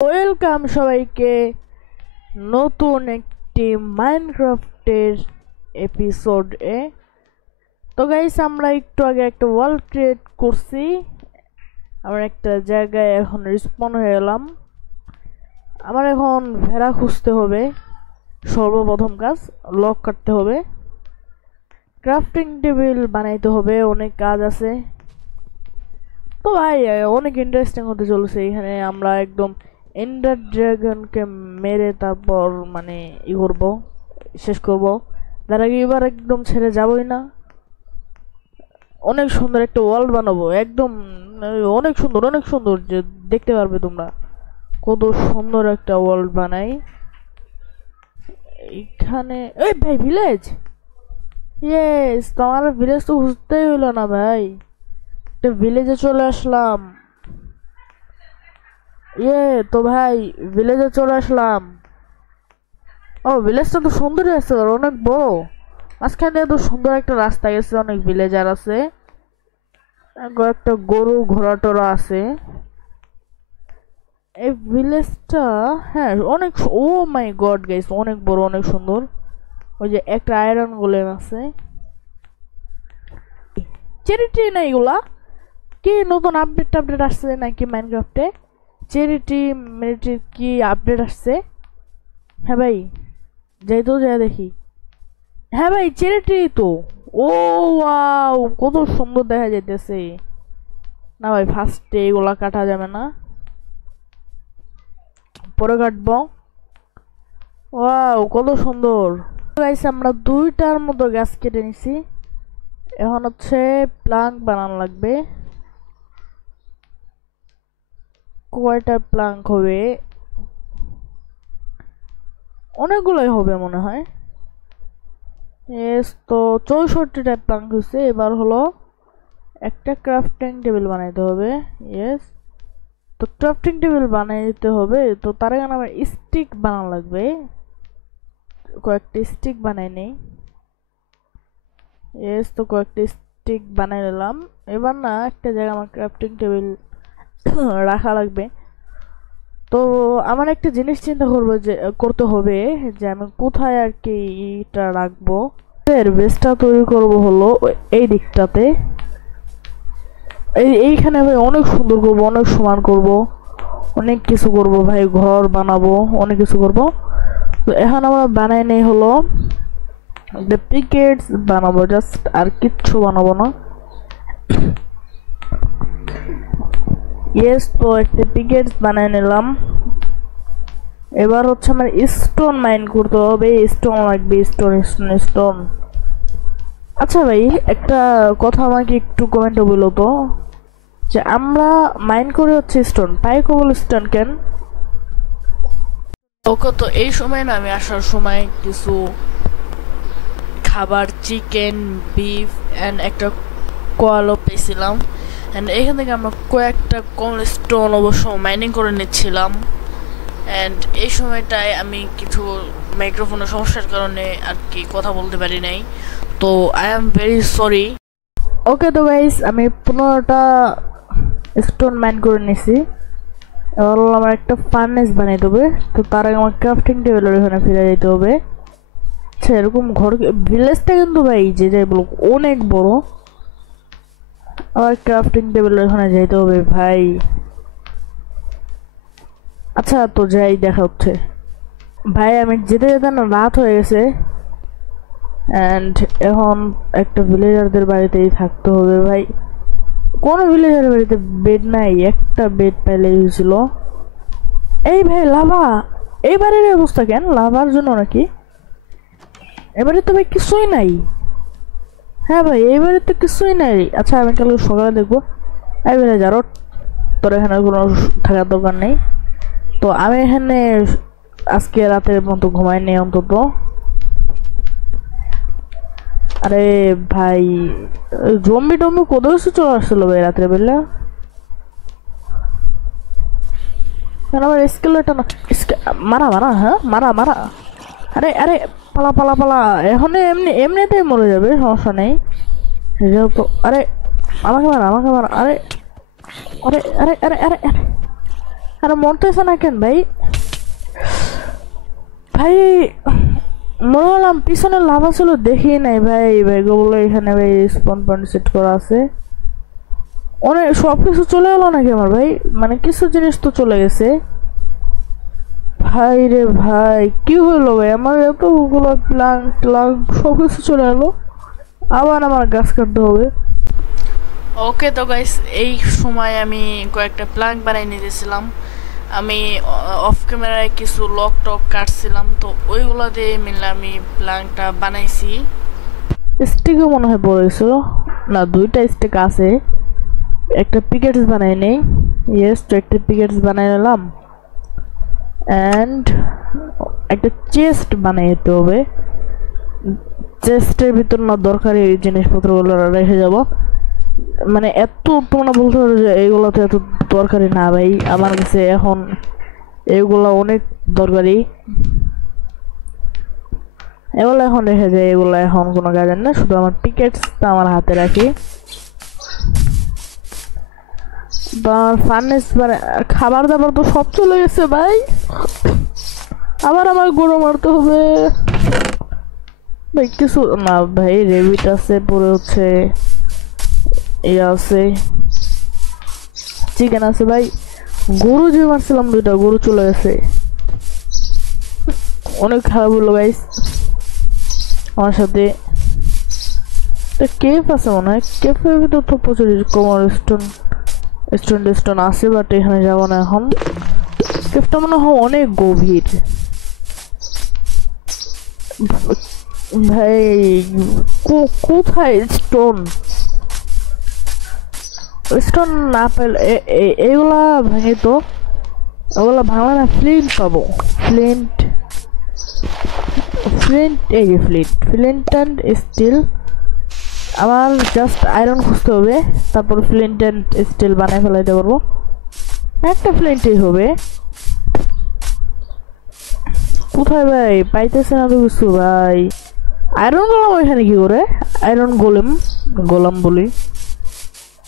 Welcome সবাইকে নতুন একটি মাইনক্রাফটের এপিসোডে। তো গাইস, আমরা একটু আগে একটা ওয়ার্ল্ড ক্রিয়েট করছি। আমরা একটা জায়গায় এখন রিসপন হয়ে গেলাম। আমার এখন ভেড়া খুঁজতে হবে, সর্বপ্রথম কাজ লক কাটতে হবে, ক্রাফটিং টেবিল বানাইতে হবে, অনেক কাজ আছে। তো ভাই অনেক ইন্টারেস্টিং হতে চলেছে। এখানে আমরা একদম এন্ডার ড্রাগনকে মেরে তারপর মানে করব, শেষ করব। তার আগে এবার একদম ছেড়ে যাবই না। অনেক সুন্দর একটা ওয়ার্ল্ড বানাবো, একদম অনেক সুন্দর অনেক সুন্দর, যে দেখতে পারবে তোমরা কত সুন্দর একটা ওয়ার্ল্ড বানাই। এখানে এই ভাই ভিলেজ, ইয়েস, তোমার ভিলেজ তো খুঁজতেই হইলো না ভাই, একটা ভিলেজে চলে আসলাম। তো ভাই ভিলেজে চলে আসলাম। ও, ভিলেজটা তো সুন্দরই আছে, অনেক বড়। মাঝখানে এত সুন্দর একটা রাস্তা গেছে, অনেক ভিলেজার আছে, একটা গরু ঘোড়া টোরা আছে। এই ভিলেজটা, হ্যাঁ অনেক, ও মাই গড গাইস, অনেক বড় অনেক সুন্দর। ওই যে একটা আয়রন গোলেম আছে। চেরিটি না এগুলা কি নতুন আপডেট আপডেট আসছে নাকি মাইনক্রাফটে? চেরিটি মিলিটারি কি আপডেট আসছে? হ্যাঁ ভাই, যাই তো যাই দেখি। হ্যাঁ ভাই, চেরিটি তো। ও ওয়াও, কত সুন্দর দেখা যাইতেছে। না ভাই, ফার্স্টে এগুলা কাটা যাবে না, পরে কাটবো। ওয়াও, কত সুন্দর গাইস। আমরা দুইটার মতো গাছ কেটে নিছি। এখন হচ্ছে প্লাঙ্ক বানানো লাগবে। কয়টা প্লাঙ্ক হবে? অনেকগুলোই হবে মনে হয়। এস তো 64টা প্লাঙ্ক হয়েছে। এবার হলো একটা ক্রাফটিং টেবিল বানাইতে হবে। ইয়েস, তো ক্রাফটিং টেবিল বানাইতে হবে, তো তার আগে আমার স্টিক বানানো লাগবে। কয়েকটা স্টিক বানাই নেই। ইয়েস, তো কয়েকটা স্টিক বানাই নিলাম। এবার না একটা জায়গায় আমার ক্রাফটিং টেবিল রাখা লাগবে। তো আমার একটা জিনিস চিন্তা করবো, যে করতে হবে যে আমি কোথায় আর কি এটা রাখবো। এর বেসটা তৈরি করব হলো এই দিকটাতে। এইখানে ভাই অনেক সুন্দর করব, অনেক সমান করব, অনেক কিছু করব ভাই, ঘর বানাবো, অনেক কিছু করব। তো এখন আমরা বানাই নেই হলো পিকেটস বানাবো, জাস্ট আর কিচ্ছু বানাবো না। ইয়েস, তো একটা পিকেটস বানাই নিলাম। এবার হচ্ছে আমার স্টোন মাইন করতে হবে, স্টোন লাগবে, স্টোন স্টোন স্টোন। আচ্ছা ভাই, একটা কথা আমাকে একটু কমেন্টে বলো তো, যে আমরা মাইন করে হচ্ছে স্টোন পাই, কবল স্টোন কেন? ওকে, তো এই সময় না আমি আসার সময় কিছু খাবার, চিকেন, বিফ অ্যান্ড একটা কোয়ালও পেয়েছিলাম। অ্যান্ড এখান থেকে আমরা কয়েকটা কবল স্টোন অবশ্য মাইনিং করে নিচ্ছিলাম। অ্যান্ড এই সময়টায় আমি কিছু মাইক্রোফোনের সমস্যার কারণে আর কি কথা বলতে পারি নাই, তো আই এম ভেরি সরি। ওকে, তো গাইস আমি 15টা স্টোন মাইন করে নিছি। এবার আমার একটা ফার্নেস বানিয়ে দেবে, তো তার আগে আমার ক্রাফটিং টেবিলের এখানে ফিরে যেতে হবে। আচ্ছা, এরকম ঘর, ভিলেজটা কিন্তু ভাই যে যাই বলুক অনেক বড়। আবার ক্রাফটিং টেবিলের এখানে যেতে হবে ভাই। আচ্ছা, তো যাই, দেখা হচ্ছে ভাই। আমি যেতে যেতে না রাত হয়ে গেছে, অ্যান্ড এখন একটা ভিলেজারদের বাড়িতেই থাকতে হবে ভাই। কোনো ভিলেজারের বাড়িতে বেড নাই, একটা বেড পাইলেই হয়েছিল। এই ভাই লাভা, এই বাড়ির অবস্থা কেন? লাভার জন্য নাকি? এবারে তো ভাই কিছুই নাই। হ্যাঁ ভাই, এইবারে তো কিছুই নাই। আচ্ছা, আমি কালকে সকালে দেখবো। এই ভিলেজার, তোর এখানে কোনো থাকার দরকার নেই। তো আমি এখানে আজকে রাতের মতো ঘুমাই নেই অন্তত। আরে ভাই, জম্বি টম্বি কোথাও এসে চলে আসছিল ভাই রাত্রে বেলা। আমার স্কেলটা না, মারা মারা, হ্যাঁ মারা মারা। আরে আরে, পালা পালা পালা, এখন এমনি এমনিতেই মরে যাবে, সমস্যা নেই যেহেতু। আরে আমাকে মারা, আমাকে মারা। আরে আরে আরে আরে আরে আরে, আরে মরতেছে না কেন ভাই? ভাই মনে হলাম পিছনে লাভা ছিল, দেখি নাই ভাই। বলে এখানে ভাই স্পন পয়েন্ট সেট করা আছে। অনেক সবকিছু চলে গেল নাকি আমার ভাই? মানে কিছু জিনিস তো চলে গেছে ভাই রে ভাই। কি হইলো ভাই? আমার এতগুলো প্লাঙ্ক সবকিছু চলে গেলো। আবার আমার গাছ কাটতে হবে। ওকে তো গাইস, এই সময় আমি কয়েকটা প্লাঙ্ক বানাই নিয়েছিলাম। আমি অফ ক্যামেরায় কিছু লক টক কাটছিলাম, তো ওইগুলো দিয়ে মিলে আমি প্লাঙ্কটা বানাইছি। স্টিকও মনে হয় পড়েছিল না, দুইটা স্টিক আছে। একটা পিকেটস বানাই নেই। ইয়েস, তো একটা পিকেটস বানাই নিলাম। অ্যান্ড একটা চেস্ট বানাই দিতে হবে। চেস্টের ভিতর না দরকারি জিনিসপত্রগুলো রেখে যাব। মানে এত তোমরা বলতে পারো যে এইগুলো তো এত দরকারি না ভাই, আমার কাছে এখন এগুলো অনেক দরকারি। এগুলো এখন রেখে যায়, এগুলো এখন কোনো কাজের না। শুধু আমার পিকেটসটা আমার হাতে রাখি। ফার্নেস খাবার দাবার তো সব চলে গেছে ভাই। আবার আমার গরু মারতে হবে ভাই। কিছু না ভাই, রেবিট আছে, পরে হচ্ছে ইয়ে আছে, চিকেন আছে ভাই। গরু যে মারছিলাম দুইটা, গরু চলে গেছে। অনেক খারাপ হলো গাইস আমার সাথে। কেফ আছে মনে হয়, কেফের ভিতর তো প্রচুর কমর স্টোন আছে, বাট এখানে যাবো না এখন। কেফটা মনে হয় অনেক গভীর ভাই। কোথায় স্টোন না পেলে এইগুলা ভাঙে তো, ওগুলা ভাঙলে না ফ্লিন্ট পাবো। ফ্লিন্ট, এই যে ফ্লিন্ট অ্যান্ড স্টিল। আমার জাস্ট আয়রন খুঁজতে হবে, তারপর ফ্লিন্ট অ্যান্ড স্টিল বানায় ফেলাইতে পারবো। একটা ফ্লিন্টই হবে। কোথায় ভাই? পাইতেছে না তো কিছু ভাই। আয়রন গোলাম এখানে কি করে? আয়রন গোলাম বলি,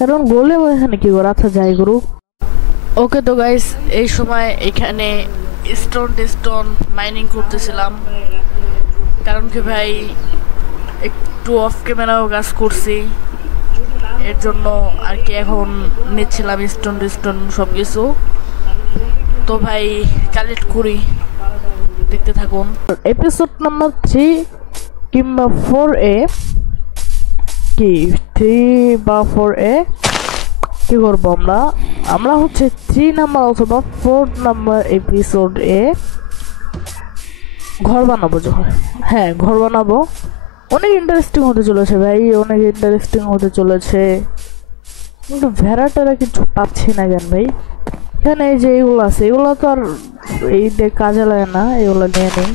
আয়রন গোলেম এখানে কি করে? আচ্ছা যাই করুক। ওকে তো গাইস, এই সময় এখানে স্টোন মাইনিং করতেছিলাম। কারণ কি ভাই, একটু অফ ক্যামেরাও কাজ করছি, এর জন্য আর কি এখন নিচ্ছিলাম স্টোন সব কিছু। তো ভাই কালেক্ট করি, দেখতে থাকুন। এপিসোড নাম্বার 3 কিংবা 4-এ কি 3 বা 4-এ কি করবো আমরা হচ্ছে 3 নাম্বার অথবা 4 নাম্বার এপিসোডে ঘর বানাবো। হ্যাঁ, ঘর বানাবো। অনেক ইন্টারেস্টিং হতে চলেছে ভাই, অনেক ইন্টারেস্টিং হতে চলেছে। কিন্তু ভেড়াটারা কিছু পাচ্ছি না কেন ভাই? এখানে এই যে এগুলো আছে, এগুলো তো আর এই কাজে লাগে না, এগুলো নিয়ে নেই।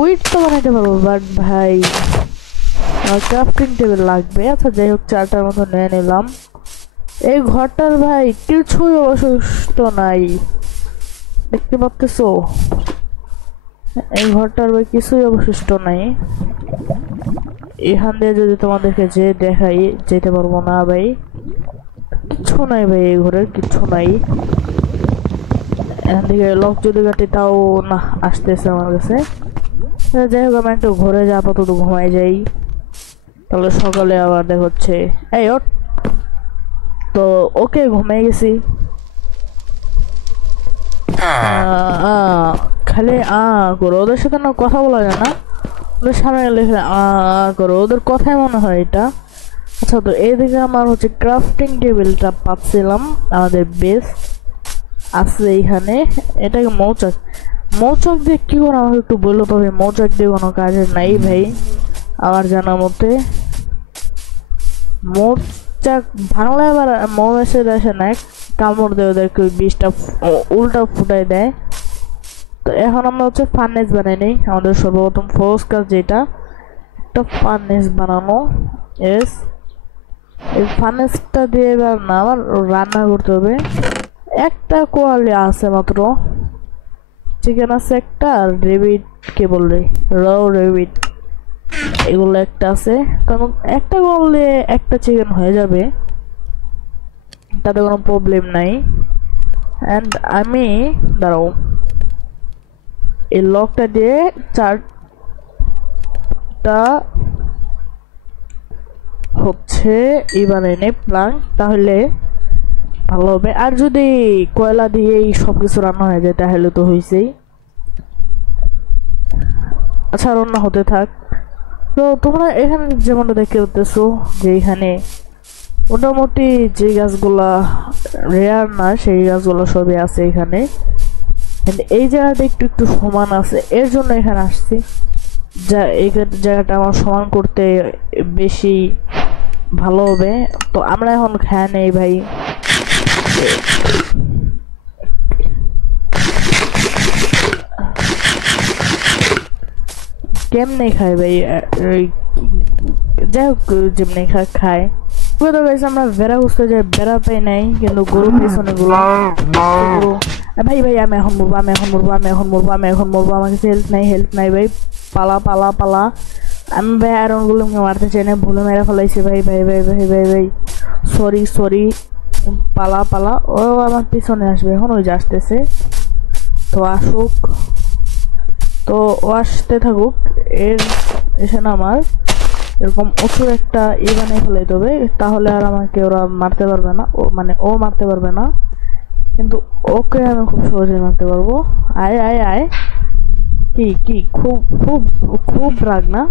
উইট তো বানাইতে পারবো, বাট ভাই ক্রাফটিং টেবিল লাগবে। আচ্ছা যাই হোক, 4টার মতো নিয়ে নিলাম। এই ঘরটার ভাই কিছুই অবশিষ্ট নাই, দেখতে পাচ্তেছো? এই ঘরটার ভাই কিছুই অবশিষ্ট নাই। এখান দিয়ে যদি তোমাদেরকে যে দেখাই, যেতে পারবো না ভাই। কিচ্ছু নাই ভাই, এই ঘরের কিচ্ছু নাই। এখান থেকে লক যদি কাটি তাও না আসতেছে আমার কাছে। যাই হোক, আমি একটু ঘরে যা আপাতত ঘুমাই যাই, তাহলে সকালে আবার দেখা হচ্ছে। এই ওঠ তো। ওকে, ঘুমাই গেছি। খালি করো, ওদের সাথে না কথা বলা যায় না, ওদের সামনে গেলে করো, ওদের কথাই মনে হয় এটা। আচ্ছা, তো এইদিকে আমার হচ্ছে ক্রাফটিং টেবিলটা পাচ্ছিলাম, আমাদের বেস আছে এইখানে। এটাকে মৌচাক দিয়ে কি করে আমাকে একটু বললো, তবে মৌচাক দিয়ে কোনো কাজের নাই ভাই আমার জানা মতে। মৌচাক ভাঙলে আবার মৌমাছির আসে না, কামড় দেয় ওদেরকে, ওই বিষটা উল্টা ফুটাই দেয়। তো এখন আমরা হচ্ছে ফার্নেস বানাই নেই। আমাদের সর্বপ্রথম ফোর্স কাজ যেটা, একটা ফার্নেস বানানো। এস এই ফার্নেসটা দিয়ে এবার না আমার রান্না করতে হবে। একটা কোয়ালি আছে মাত্র, চিকেন আছে একটা, আর রেবিট কে বললে রেবিট, এগুলো একটা আছে। কারণ একটা করলে একটা চিকেন হয়ে যাবে, তাতে কোনো প্রবলেম নাই। অ্যান্ড আমি দাঁড়াও এই লকটা দিয়ে 4টা হচ্ছে এবার এনে প্লাঙ্ক, তাহলে ভালো হবে। আর যদি কয়লা দিয়ে সব কিছু রান্না হয়ে যায় তাহলে তো হয়েছেই। আচ্ছা রান্না হতে থাক। তো তোমরা এখানে যেমনটা দেখতে পাচ্ছো যে এখানে মোটামুটি যে গাছগুলা রেয়ার না সেই গাছগুলো সবই আছে এখানে। এই জায়গাটা একটু একটু সমান আছে, এর জন্য এখানে আসছি। এই জায়গাটা আমার সমান করতে বেশি ভালো হবে। তো আমরা এখন খেয়ে নেই ভাই। কেমনে খায় ভাই, যাই হোক যেমনি খায়। তো গাইস আমরা বেড়া খুঁজতে যাই, বেড়া পাই নাই, কিন্তু গরু পেছনে গুলো ভাই ভাই আমি এখন মরবো, আমি এখন মরবো, আমি এখন মরবো, আমি এখন মরবো। আমার কাছে হেল্প নাই ভাই। পালা পালা পালা। আমি ভাই আয়রন গুলো মারতে চাই না, ভুলে মেরে ফেলাইছি ভাই ভাই ভাই ভাই ভাই ভাই সরি। পালা পালা। ও আমার পিছনে আসবে এখন, ওই যে আসতেছে। তো আসুক, তো ও আসতে থাকুক। এসে না আমার এরকম উঁচু একটা বানিয়ে ফেলে দেবে, তাহলে আর আমাকে ওরা মারতে পারবে না। ও মারতে পারবে না, কিন্তু ওকে আমি খুব সহজে মারতে পারবো। আয় আয় আয়। কি খুব খুব খুব রাগ না,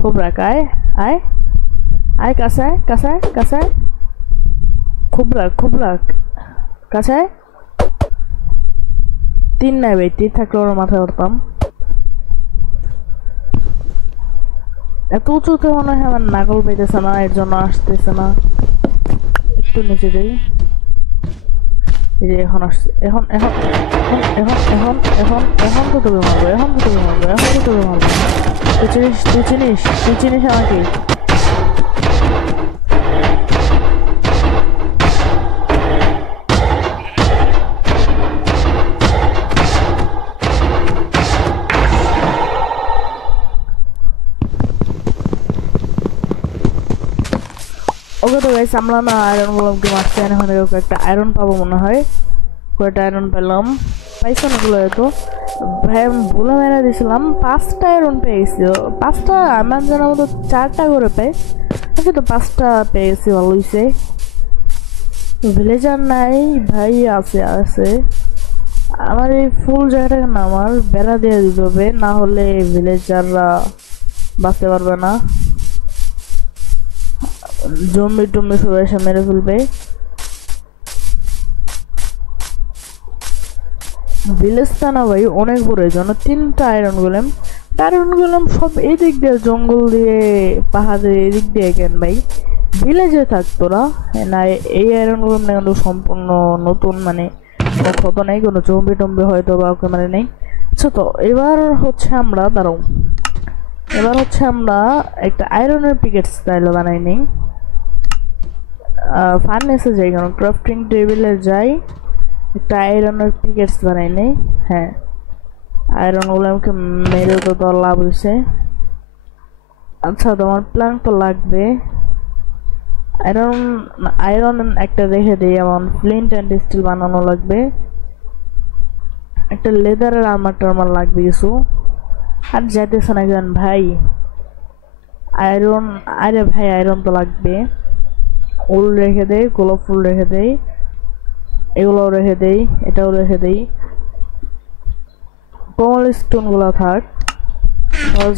খুব রাগ। আয় আয় আয়, কাছে খুব রাগ কাছে। 3 নাই ভাই, 3 থাকলে ওরা মাথায় পারতাম। এত উঁচুতে মনে হয় আমার নাগল পাইতেছে না, এর জন্য আসতেছে না। একটু নিচে যাই। এই যে এখন আসছে, এখন তো তোকে মারবো। তুই চিনিস আমাকে। ওকে তো গাইস আমরা না আয়রন গুলোকে মারছি, এখন একটা আয়রন পাবো মনে হয়। কয়টা আয়রন পেলাম, পাইছো না গুলো? তো ভাই আমি ভুলে মেরে দিয়েছিলাম, 5টা আয়রন পেয়েছি। 5টা আমার জানার মতো 4টা করে পাই। আচ্ছা তো 5টা পেয়েছি, ভালো হয়েছে। ভিলেজার নাই ভাই, আছে। আমার এই ফুল জায়গাটাকে না আমার বেড়া দিয়ে দিতে হবে, না হলে ভিলেজাররা বাঁচতে পারবে না। জম্বি টম্বি সবাই এসে মেরে ফেলবে। ভিলেজটা না ভাই অনেক বড়, এই জন্য 3টা আয়রন গোলেম সব এই দিক দিয়ে, জঙ্গল দিয়ে পাহাড়ের এদিক দিয়ে কেন ভাই ভিলেজে থাকতোরা না। এই আয়রন গোলেম না কিন্তু সম্পূর্ণ নতুন, মানে ক্ষত নেই, কোনো জম্বি টম্বি হয়তো বা ওকে মানে নেই। আচ্ছা তো এবার হচ্ছে আমরা একটা আয়রনের পিকেট স্টাইল বানাই নেই। ফার্নেসে যাই, কারণ ক্রাফটিং টেবিলে যাই, একটা আয়রনের পিকেটস বানাই নেই। হ্যাঁ আয়রন গুলো আমাকে মেরে তো লাভ হয়েছে। আচ্ছা তোমার প্ল্যান তো লাগবে আয়রন একটা রেখে দিই, আমার ফ্লিন্ট অ্যান্ড স্টিল বানানো লাগবে। একটা লেদারের আর্মার টার্মার লাগবে কিছু। আর যাইতেছে না কেন ভাই আয়রন? আরে ভাই আয়রন তো লাগবে। উল রেখে দেই, গোলাপ ফুল রেখে দেই, এগুলোও রেখে দেই, এটাও রেখে দেই। কমল স্টোন গুলা থাক।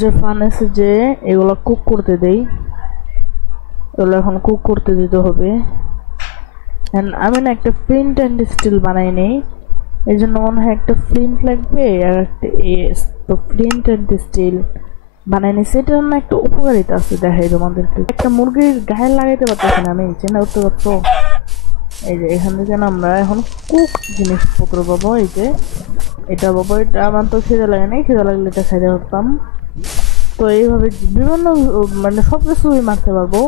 যে ফার্নেসে যে এগুলো কুক করতে দেই, এগুলো এখন কুক করতে দিতে হবে। আমি না একটা ফ্লিন্ট অ্যান্ড স্টিল বানাই নেই, এই জন্য মনে হয় একটা ফ্লিন্ট লাগবে আর একটা তো ফ্লিন্ট অ্যান্ড স্টিল বানাই নিছি। এটার না একটা উপকারিতা আছে, দেখাই তোমাদেরকে। একটা মুরগির গায়ে লাগাইতে পারতেছি না আমি, চিন্তা করতে পারছো? এই যে এখান থেকে আমরা এখন কুক জিনিসপত্র পাবো। এই যে এটা পাবো, এটা আমার তো খিদে লাগে নাই, খিদে লাগলে এটা খাইতে পারতাম। তো এইভাবে বিভিন্ন মানে সব কিছুই মারতে পারবো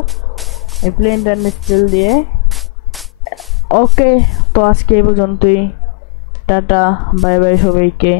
এই ফ্লিন্ট অ্যান্ড স্টিল দিয়ে। ওকে তো আজকে এই পর্যন্তই, টাটা বাই বাই সবাইকে।